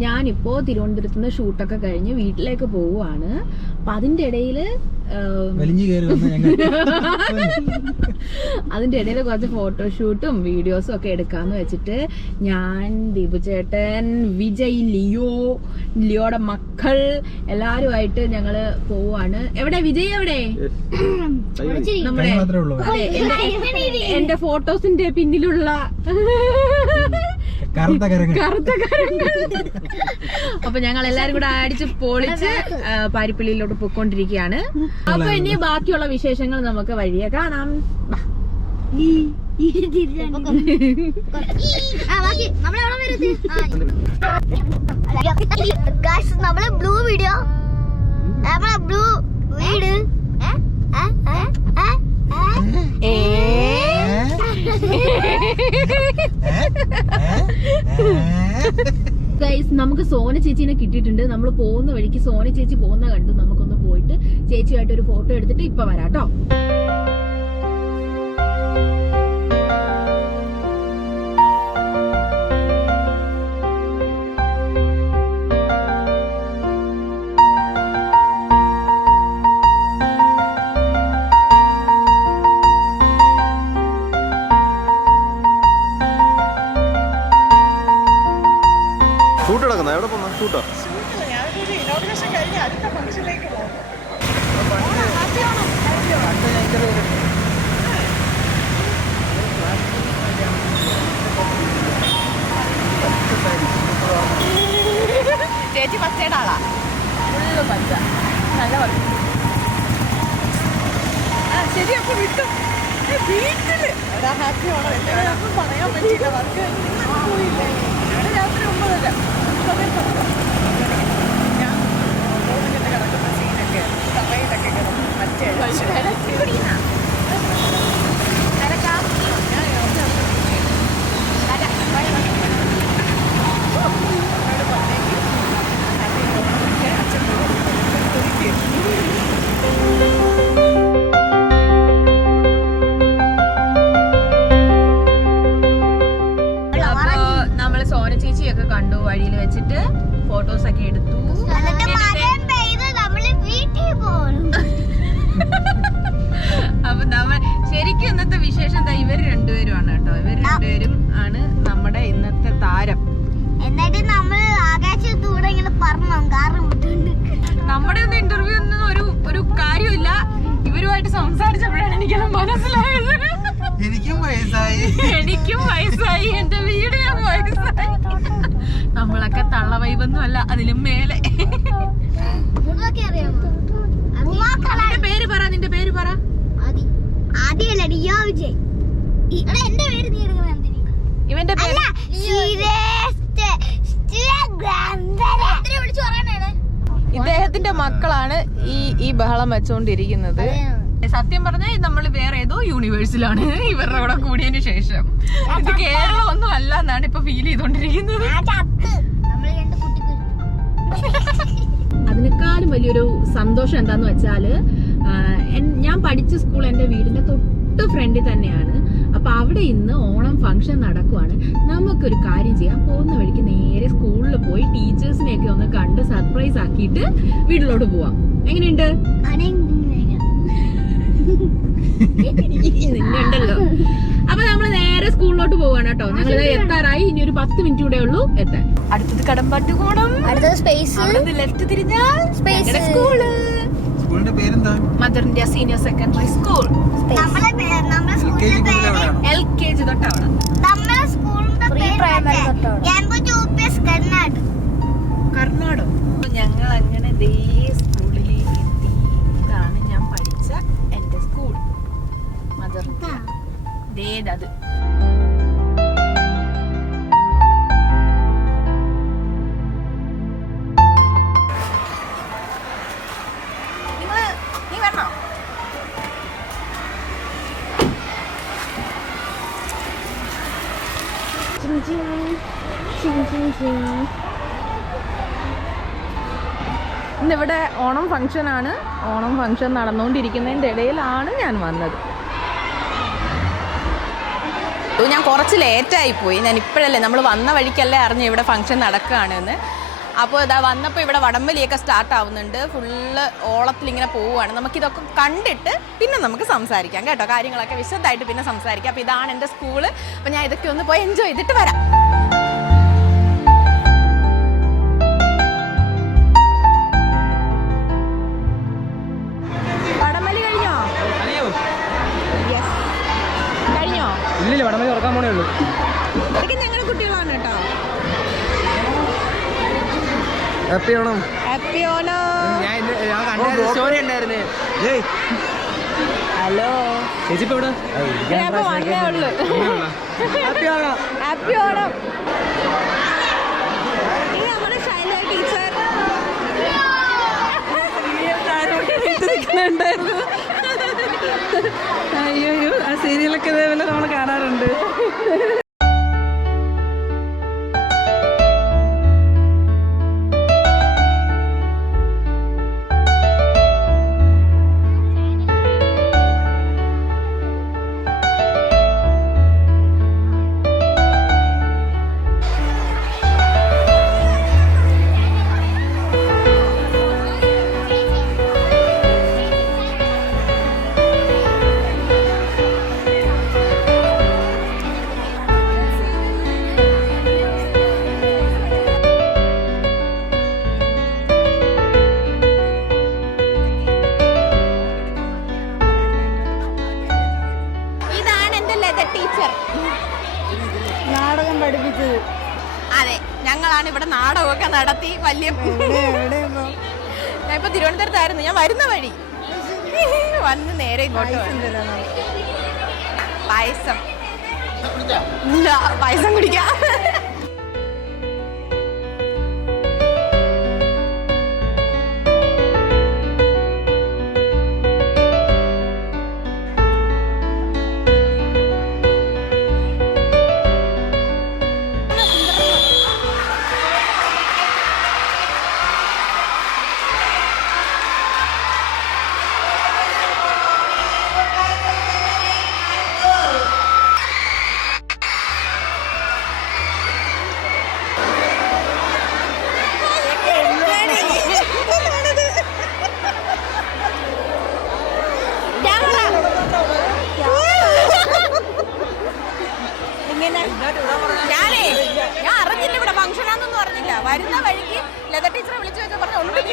ഞാനിപ്പോ തിരുവനന്തപുരത്ത് നിന്ന് ഷൂട്ടൊക്കെ കഴിഞ്ഞ് വീട്ടിലേക്ക് പോവുകയാണ് അപ്പൊ വന്ന ഞങ്ങൾ. അതിന്റെ ഇടയിൽ കുറച്ച് ഫോട്ടോഷൂട്ടും വീഡിയോസും ഒക്കെ എടുക്കാന്ന് വെച്ചിട്ട് ഞാൻ ദീപു ചേട്ടൻ വിജയ് ലിയോ ലിയോടെ മക്കൾ എല്ലാരുമായിട്ട് ഞങ്ങൾ പോവാണ് എവിടെ? വിജയ് എവിടെ? നമ്മുടെ എന്റെ ഫോട്ടോസിന്റെ പിന്നിലുള്ള കറുത്ത കരങ്ങൾ. അപ്പൊ ഞങ്ങൾ എല്ലാരും കൂടെ അടിച്ച് പൊളിച്ച് പാരിപ്പള്ളിയിലോട്ട് പൊയ്ക്കൊണ്ടിരിക്കുകയാണ്. അപ്പൊ ഇനി ബാക്കിയുള്ള വിശേഷങ്ങൾ നമുക്ക് വഴിയെ കാണാം. നമ്മളെ ബ്ലൂ വീഡിയോ. നമ്മളെ ബ്ലൂ വീട്. നമുക്ക് സോന ചേച്ചീനെ കിട്ടിയിട്ടുണ്ട്. നമ്മൾ പോകുന്ന വഴിക്ക് സോന ചേച്ചി പോകുന്ന കണ്ടു. നമുക്കൊന്ന് പോയിട്ട് ചേച്ചിയായിട്ട് ഒരു ഫോട്ടോ എടുത്തിട്ട് ഇപ്പൊ വരാട്ടോ. നല്ല ആ ശരി അപ്പൊ വിട്ടു. വീട്ടിൽ എടാ ഹാപ്പി ആണോ എന്റെ പറയാൻ പറ്റിയില്ല. വർക്ക് പോയില്ലേ? ഇവിടെ രാത്രി ഒമ്പതല്ല. സമയത്ത് ഞാൻ റോഡിൽ കിടക്കുന്ന സീനൊക്കെ തറയിലൊക്കെ കിടന്നു മറ്റേ നമ്മുടെ ഒന്നും ഇന്റർവ്യൂ ഒന്നും ഒരു ഒരു കാര്യമില്ല ഇവരുമായിട്ട് സംസാരിച്ചപ്പോഴാണ് എനിക്കത് മനസ്സിലായത്. എനിക്കും വയസ്സായി. എനിക്കും വയസ്സായി. എന്റെ വയസ്സായി. നമ്മളൊക്കെ തള്ള വൈബൊന്നും അല്ല അതിലും മേലെ. പേര് പറ നിന്റെ പേര് പറ? ഇവന്റെ പേര് ഇദ്ദേഹത്തിന്റെ മക്കളാണ് ഈ ഈ ബഹളം വെച്ചോണ്ടിരിക്കുന്നത്. സത്യം പറഞ്ഞാൽ നമ്മൾ വേറെ ഏതോ യൂണിവേഴ്സിലാണ് ഇവരുടെ കൂടെ കൂടിയതിന് ശേഷം. ഇത് കേരളം ഒന്നും അല്ല എന്നാണ് ഇപ്പൊ ഫീൽ ചെയ്തോണ്ടിരിക്കുന്നത്. അതിനേക്കാളും വലിയൊരു സന്തോഷം എന്താന്ന് വെച്ചാൽ ഞാൻ പഠിച്ച സ്കൂൾ എന്റെ വീടിന്റെ തൊട്ട് ഫ്രണ്ടിൽ തന്നെയാണ്. അപ്പൊ അവിടെ ഇന്ന് ഓണം ഫംഗ്ഷൻ നടക്കുവാണ്. നമുക്കൊരു കാര്യം ചെയ്യാം. പോകുന്ന വഴിക്ക് നേരെ സ്കൂളിൽ പോയി ടീച്ചേഴ്സിനെ ഒക്കെ ഒന്ന് കണ്ട് സർപ്രൈസ് ആക്കിയിട്ട് വീട്ടിലോട്ട് പോവാം. എങ്ങനെയുണ്ട്? നിന്നുണ്ടല്ലോ അപ്പൊ നമ്മൾ നേരെ സ്കൂളിലോട്ട് പോവാണ് കേട്ടോ. ഞങ്ങൾ എത്താറായി. ഇനി ഒരു പത്ത് മിനിറ്റ് കൂടെ ഉള്ളൂ എത്താൻ. അടുത്തത് കടമ്പാട്ട് കോണം. അടുത്തത് സ്പേസ് ലെഫ്റ്റ് തിരിഞ്ഞാൽ സ്കൂൾ സ്കൂളിന്റെ പേരെന്താ mother India senior secondary school L K G തൊട്ടാണ് കർണാടക. ഞങ്ങൾ അങ്ങനെ ദേ സ്കൂളിൽ എത്തി. ഇതാണ് ഞാൻ പഠിച്ച എന്റെ സ്കൂൾ. മദർ ഇന്ത്യ ദേതത് ഇന്നിവിടെ ഓണം ഫങ്ഷനാണ് ഓണം ഫങ്ഷൻ നടന്നുകൊണ്ടിരിക്കുന്നതിന്റെ ഇടയിലാണ് ഞാൻ വന്നത്. ഞാൻ കുറച്ച് ലേറ്റായി പോയി ഞാൻ ഇപ്പോഴല്ലേ നമ്മൾ വന്ന വഴിക്കല്ലേ അറിഞ്ഞു ഇവിടെ ഫംഗ്ഷൻ നടക്കുകയാണെന്ന്. അപ്പോൾ ഇതാ വന്നപ്പോൾ ഇവിടെ വടംവലിയൊക്കെ സ്റ്റാർട്ട് ആവുന്നുണ്ട്. ഫുള്ള് ഓളത്തിൽ ഇങ്ങനെ പോവുകയാണ്. നമുക്കിതൊക്കെ കണ്ടിട്ട് പിന്നെ നമുക്ക് സംസാരിക്കാം കേട്ടോ. കാര്യങ്ങളൊക്കെ വിശദമായിട്ട് പിന്നെ സംസാരിക്കാം. അപ്പോൾ ഇതാണ് എന്റെ സ്കൂൾ അപ്പോൾ ഞാൻ ഇതൊക്കെ ഒന്ന് പോയി എൻജോയ് ചെയ്തിട്ട് വരാം. ഇല്ലില്ല വടമേ തുറക്കാൻ പോണേ ഉള്ളൂ. ഞങ്ങളുടെ കുട്ടികളാണ് കേട്ടോ. ഹാപ്പി ഓണം. ഹാപ്പി ഓണം. ഞാൻ ഞാൻ കണ്ടായിരുന്നു സ്റ്റോറി ഉണ്ടായിരുന്നേ. ഏയ്. ഹലോ. ചേച്ചി ഇപ്പൊ happy Onam. Happy Onam. Teacher. ഉണ്ടായിരുന്നു സീരിയലൊക്കെ ഇതേപോലെ നമ്മൾ കാണാറുണ്ട്. വലിയ ഞാൻ ഇപ്പൊ തിരുവനന്തപുരത്തായിരുന്നു. ഞാൻ വരുന്ന വഴി. വന്ന് നേരെ ഇങ്ങോട്ട് വന്നു. പായസം. ഇല്ല പായസം കുടിക്കാം.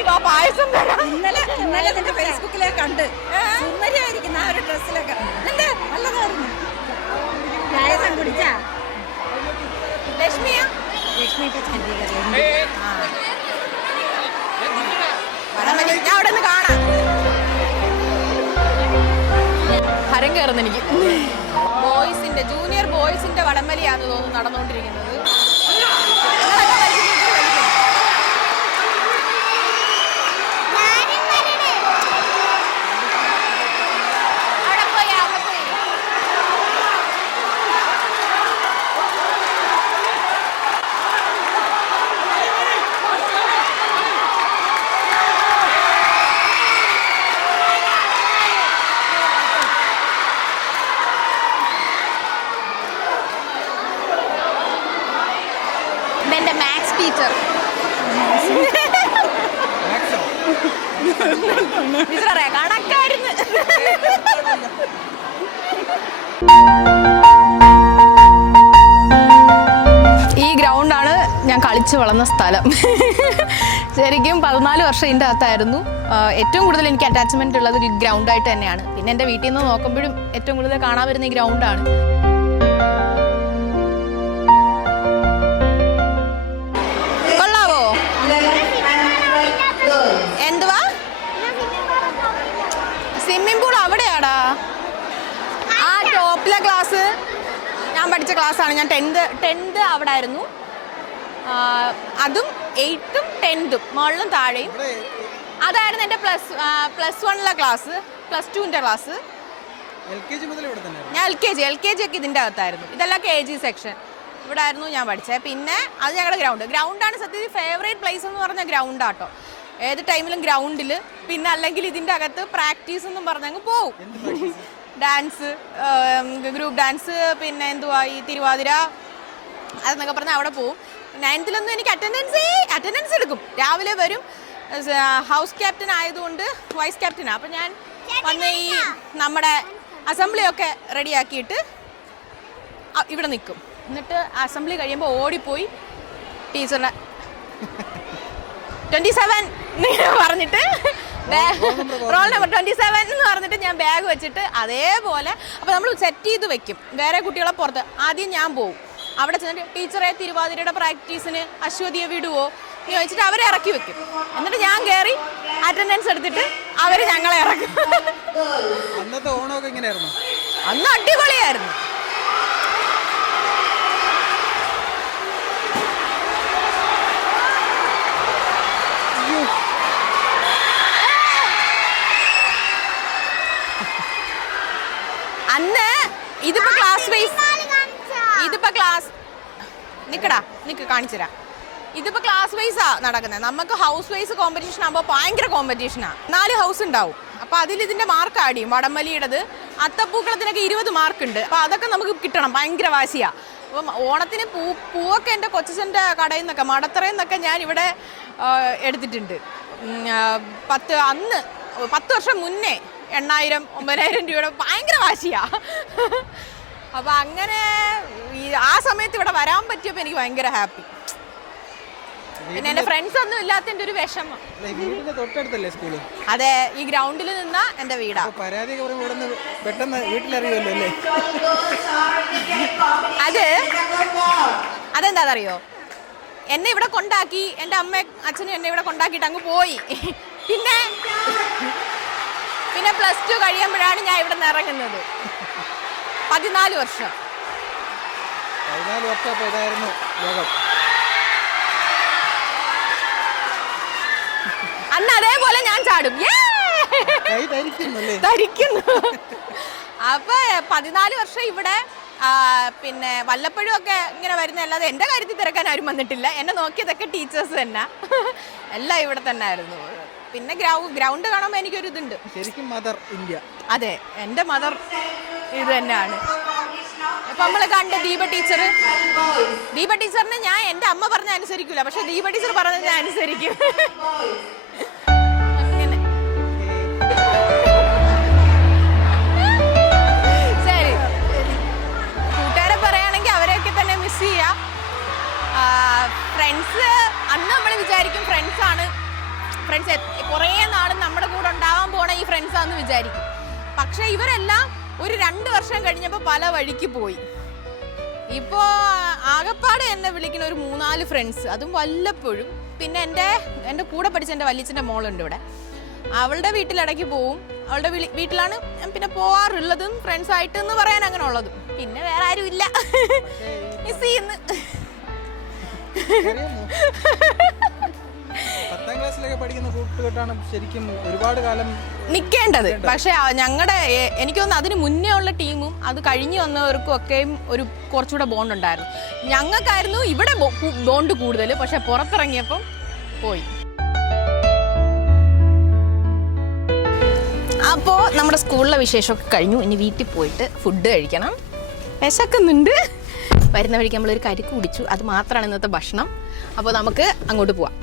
ഒന്നിക്ക് പായസം തരാം. ഇന്നലെ ഇന്നലെ നിന്റെ ഫേസ്ബുക്കിലെ കണ്ട് സുന്ദരിയായിരിക്കുന്ന ആ ഒരു ഡ്രസ്സിലൊക്കെ. എന്നിട്ട് നല്ലതായിരുന്നു. പായസം കുടിച്ചാ? ലക്ഷ്മിയാ? ലക്ഷ്മി ഇപ്പൊ വടംവലി. ഞാൻ അവിടെ നിന്ന് കാണാം. ഹരം കയറുന്ന എനിക്ക് ബോയ്സിന്റെ ജൂനിയർ ബോയ്സിന്റെ വടംവലിയാന്ന് തോന്നുന്നു നടന്നുകൊണ്ടിരിക്കുന്നത് നിങ്ങളൊക്കെ വലിച്ചിട്ട് വലിക്കണം. ഞാനും വരണേ അവിടെ പോയി അവിടെ പോയി ഇതെന്റെ മാത്സ് ടീച്ചർ ഈ ഗ്രൗണ്ടാണ് ഞാൻ കളിച്ചു വളർന്ന സ്ഥലം. ശരിക്കും പതിനാല് വർഷം ഇതിന്റെ അകത്തായിരുന്നു. ഏറ്റവും കൂടുതൽ എനിക്ക് അറ്റാച്ച്മെന്റ് ഉള്ളത് ഒരു ഗ്രൗണ്ടായിട്ട് തന്നെയാണ്. പിന്നെ എന്റെ വീട്ടിൽ നിന്ന് നോക്കുമ്പോഴും ഏറ്റവും കൂടുതൽ കാണാൻ വരുന്ന ഈ ഗ്രൗണ്ടാണ് പഠിച്ച ക്ലാസ്സാണ്. ഞാൻ ടെൻത്ത് ടെൻത്ത് അവിടെ ആയിരുന്നു അതും എയ്ത്തും ടെൻത്തും മുകളിലും താഴെയും. അതായിരുന്നു എന്റെ പ്ലസ് പ്ലസ് വണ്ണിലെ ക്ലാസ് പ്ലസ് ടുവിന്റെ ക്ലാസ് ഞാൻ L K G L K G ഒക്കെ ഇതിന്റെ അകത്തായിരുന്നു. ഇതെല്ലാം കെ ജി സെക്ഷൻ ഇവിടെ ആയിരുന്നു ഞാൻ പഠിച്ചത് പിന്നെ അത് ഞങ്ങളുടെ ഗ്രൗണ്ട് ഗ്രൗണ്ടാണ് സത്യത്തിൽ ഫേവറേറ്റ് പ്ലേസ് എന്ന് പറഞ്ഞ ഗ്രൗണ്ടാട്ടോ ഏത് ടൈമിലും ഗ്രൗണ്ടിൽ പിന്നെ അല്ലെങ്കിൽ ഇതിന്റെ അകത്ത് പ്രാക്ടീസ് എന്നും പറഞ്ഞങ്ങ് പോവും. ഡാൻസ് ഗ്രൂപ്പ് ഡാൻസ് പിന്നെ എന്തുവാ ഈ തിരുവാതിര അതെന്നൊക്കെ പറഞ്ഞാൽ അവിടെ പോവും. നയൻത്തിലൊന്നും എനിക്ക് അറ്റൻഡൻസ് അറ്റൻഡൻസ് എടുക്കും. രാവിലെ വരും. ഹൗസ് ക്യാപ്റ്റൻ ആയതുകൊണ്ട് വൈസ് ക്യാപ്റ്റനാണ് അപ്പം ഞാൻ വന്ന് ഈ നമ്മുടെ അസംബ്ലിയൊക്കെ റെഡിയാക്കിയിട്ട് ഇവിടെ നിൽക്കും. എന്നിട്ട് അസംബ്ലി കഴിയുമ്പോൾ ഓടിപ്പോയി ടീച്ചറിനെ. ട്വന്റി സെവൻ പറഞ്ഞിട്ട് റോൾ നമ്പർ ട്വന്റി സെവൻ എന്ന് പറഞ്ഞിട്ട് ഞാൻ ബാഗ് വെച്ചിട്ട് അതേപോലെ അപ്പോൾ നമ്മൾ സെറ്റ് ചെയ്ത് വെക്കും. വേറെ കുട്ടികളെ പുറത്ത്. ആദ്യം ഞാൻ പോവും. അവിടെ ചെന്നിട്ട് ടീച്ചറെ തിരുവാതിരയുടെ പ്രാക്ടീസിന് അശ്വതിയെ വിടുവോ എന്ന് ചോദിച്ചിട്ട് അവരെ ഇറക്കി വെക്കും. എന്നിട്ട് ഞാൻ കയറി അറ്റൻഡൻസ് എടുത്തിട്ട് അവർ ഞങ്ങളെ ഇറക്കും. അന്നത്തെ ഓണമൊക്കെ എങ്ങനെയായിരുന്നു? അന്ന് അടിപൊളിയായിരുന്നു. അന്ന് ഇതിപ്പോ ക്ലാസ് വൈസ് ഇതിപ്പോ ക്ലാസ് നിക്കടാ നിക്ക് കാണിച്ചുതരാം. ഇതിപ്പോ ക്ലാസ് വൈസാ നടക്കുന്നത് നമുക്ക് ഹൗസ് വൈസ് കോമ്പറ്റീഷൻ ആകുമ്പോൾ ഭയങ്കര കോമ്പറ്റീഷനാ നാല് ഹൗസ് ഉണ്ടാവും. അപ്പൊ അതിൽ ഇതിന്റെ മാർക്ക് ആടിയും വടംവലിയുടേത് അത്തപ്പൂക്കളത്തിനൊക്കെ ഇരുപത് മാർക്ക് ഉണ്ട്. അപ്പൊ അതൊക്കെ നമുക്ക് കിട്ടണം. ഭയങ്കര വാശിയാ. അപ്പം ഓണത്തിന് പൂ പൂവൊക്കെ എന്റെ കൊച്ചച്ഛന്റെ കടയിൽ നിന്നൊക്കെ മടത്തറയിൽ നിന്നൊക്കെ ഞാൻ ഇവിടെ എടുത്തിട്ടുണ്ട്. പത്ത് അന്ന് പത്ത് വർഷം മുന്നേ എണ്ണായിരം ഒമ്പതിനായിരം രൂപയുടെ ഭയങ്കര വാശിയാ. അപ്പൊ അങ്ങനെ ഈ ആ സമയത്ത് ഇവിടെ വരാൻ പറ്റിയപ്പോൾ എനിക്ക് ഭയങ്കര ഹാപ്പി. പിന്നെ എന്റെ ഫ്രണ്ട്സ് ഒന്നും ഇല്ലാത്തതിന്റെ ഒരു വിഷമം. തൊട്ടടുത്തല്ലേ സ്കൂൾ അതെ ഈ ഗ്രൗണ്ടിൽ നിന്ന എന്റെ വീടാ. പെട്ടെന്ന് വീട്ടിലറിയുമല്ലോ അല്ലേ? അത് അതെന്താണെന്നറിയോ എന്നെ ഇവിടെ കൊണ്ടാക്കി എന്റെ അമ്മ അച്ഛനും എന്നെ ഇവിടെ കൊണ്ടാക്കിയിട്ട് അങ്ങ് പോയി. പിന്നെ പിന്നെ പ്ലസ് ടു കഴിയുമ്പോഴാണ് ഞാൻ ഇവിടെ നിന്ന് ഇറങ്ങുന്നത്. പതിനാല് വർഷം. പതിനാല് വർഷം ഇതായിരുന്നു ലോകം. അന്ന് അതേപോലെ ഞാൻ ചാടും. ധരിക്കുന്നു. അപ്പൊ പതിനാല് വർഷം ഇവിടെ പിന്നെ വല്ലപ്പോഴും ഒക്കെ ഇങ്ങനെ വരുന്ന അല്ലാതെ എന്റെ കാര്യത്തിൽ തിരക്കാൻ ആരും വന്നിട്ടില്ല. എന്നെ നോക്കിയതൊക്കെ ടീച്ചേഴ്സ് തന്നെ. എല്ലാം ഇവിടെ തന്നെ ആയിരുന്നു. പിന്നെ ഗ്രൗണ്ട് ഗ്രൗണ്ട് കാണുമ്പോൾ എനിക്കൊരു ഇതുണ്ട്. ശരിക്കും മദർ ഇന്ത്യ അതെ എന്റെ മദർ ഇത് തന്നെയാണ്. ഇപ്പൊ നമ്മൾ കണ്ട് ദീപ ടീച്ചർ ദീപ ടീച്ചറിന് ഞാൻ എന്റെ അമ്മ പറഞ്ഞ അനുസരിക്കില്ല പക്ഷെ ദീപ ടീച്ചർ പറഞ്ഞത് ഞാൻ അനുസരിക്കും. ശരി. കൂട്ടുകാരെ പറയുകയാണെങ്കിൽ അവരെയൊക്കെ തന്നെ മിസ് ചെയ്യാം. ഫ്രണ്ട്സ് അന്ന് നമ്മൾ വിചാരിക്കും ഫ്രണ്ട്സ് ആണ്. ഫ്രണ്ട്സ് ഉണ്ടാവാൻ പോണ ഈ ഫ്രണ്ട്സ് ആണെന്ന് വിചാരിക്കും. പക്ഷെ ഇവരെല്ലാം ഒരു രണ്ട് വർഷം കഴിഞ്ഞപ്പോൾ പല വഴിക്ക് പോയി. ഇപ്പോൾ ആകപ്പാടെ എന്നെ വിളിക്കുന്ന ഒരു മൂന്നാൽ ഫ്രണ്ട്സ് അതും വല്ലപ്പോഴും. പിന്നെ എന്റെ എന്റെ കൂടെ പഠിച്ച എന്റെ വല്യച്ഛന്റെ മോളുണ്ട് ഇവിടെ. അവളുടെ വീട്ടിലിടയ്ക്ക് പോവും. അവളുടെ വീട്ടിലാണ് പിന്നെ പോവാറുള്ളതും ഫ്രണ്ട്സ് ആയിട്ട് എന്ന് പറയാൻ അങ്ങനെ ഉള്ളതും. പിന്നെ വേറെ ആരും ഇല്ല. മിസ് ചെയ്യുന്നു. ക്ലാസ്സിലൊക്കെ പഠിക്കുന്ന കൂട്ടുകെട്ടാണ് ശരിക്കും ഒരുപാട് കാലം നിൽക്കേണ്ടത് പക്ഷെ ഞങ്ങളുടെ എനിക്ക് തോന്നുന്നു അതിന് മുന്നേ ഉള്ള ടീമും അത് കഴിഞ്ഞു വന്നവർക്കും ഒക്കെയും ഒരു കുറച്ചുകൂടെ ബോണ്ട് ഉണ്ടായിരുന്നു. ഞങ്ങൾക്കായിരുന്നു ഇവിടെ ബോണ്ട് കൂടുതൽ പക്ഷെ പുറത്തിറങ്ങിയപ്പം പോയി. അപ്പോൾ നമ്മുടെ സ്കൂളിലെ വിശേഷമൊക്കെ കഴിഞ്ഞു. ഇനി വീട്ടിൽ പോയിട്ട് ഫുഡ് കഴിക്കണം. വിശക്കുന്നുണ്ട്. വരുന്ന വഴിക്ക് നമ്മളൊരു കരിക്ക് കുടിച്ചു. അത് മാത്രമാണ് ഇന്നത്തെ ഭക്ഷണം. അപ്പോൾ നമുക്ക് അങ്ങോട്ട് പോവാം.